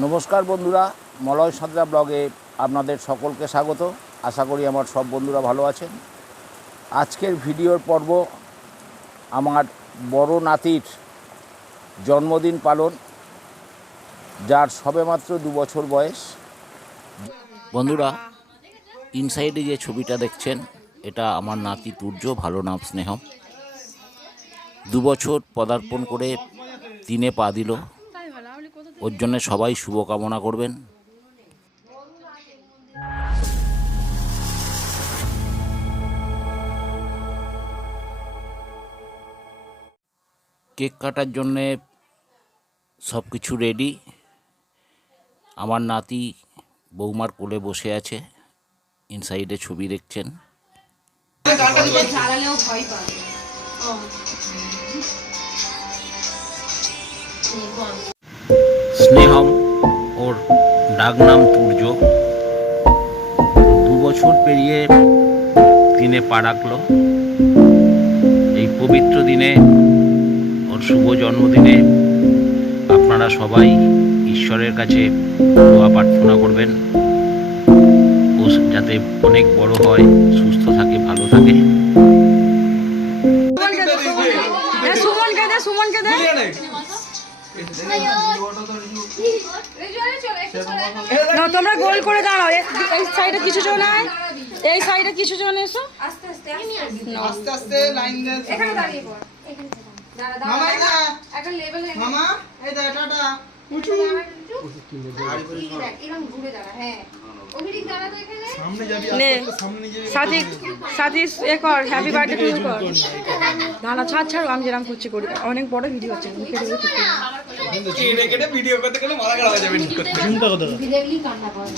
নমস্কার বন্ধুরা, মলয় সাঁতরা ব্লগে আপনাদের সকলকে স্বাগত। আশা করি আমার সব বন্ধুরা ভালো আছেন। আজকের ভিডিওর পর্ব আমার বড় নাতির জন্মদিন পালন, যার সবেমাত্র দু বছর বয়স। বন্ধুরা ইনসাইডে যে ছবিটা দেখছেন, এটা আমার নাতি তুর্য, ভালো নাম স্নেহ দু বছর পদার্পণ করে তিনে পা দিল। ওর জন্য সবাই শুভকামনা করবেন। কেক কাটার জন্যে সব কিছু রেডি। আমার নাতি বৌমার কোলে বসে আছে, ইনসাইডে ছবি দেখছেন। ভয় ডাক নাম তুর্য দু বছর পেরিয়ে দিনে পা রাখল এই পবিত্র দিনে ওর শুভ জন্মদিনে আপনারা সবাই ঈশ্বরের কাছে দোয়া প্রার্থনা করবেন ও যাতে অনেক বড় হয় সুস্থ থাকে ভালো থাকে সুমনকে দে সুমনকে দে না তোমরা গোল করে দাঁড়াও। এ- এই সাইডে কিছু জন আয়। এই সাইডে কিছু জন এসো। আস্তে আস্তে আস্তে আস্তে লাইন দিয়ে এখানে দাঁড়িয়ে পড়। একটা লেভেল মামা এই টাটা। উঁচু। হ্যাঁ। অনেক বড় ভিডিও হচ্ছে। কেটে কেটে ভিডিও করতে গেলে মারা গেল হয়ে যাবে ঠিক করতে চিন্তা কথা ভিলেবলি কান্না করে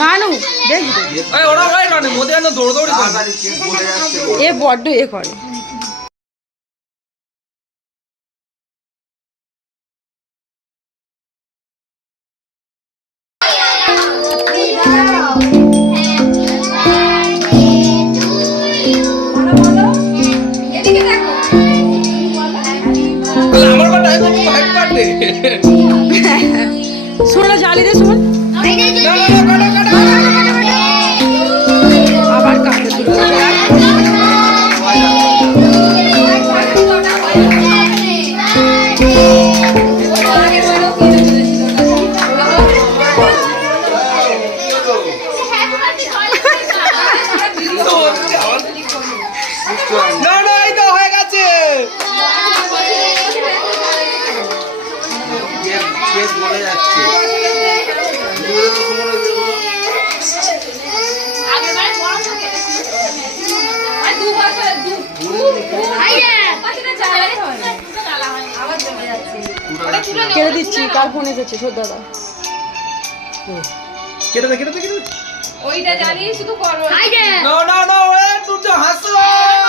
মানু দেখবি তো। ওরা মোদে দৌড় দৌড়ি এ বড্ড এ করে। আমার বাটা একদম ফাইভ পার্টে শোনা জ্বালি দে শোন না না না কাটা কাটা আবার কাটে তুলো না কেড়ে দিচ্ছি কার ফোন এসেছে? ছোট দাদা। কেটে দে কেটে দে কেটে ওইটা জানিয়ে শুধু করো না না না তুই তো হাসো এই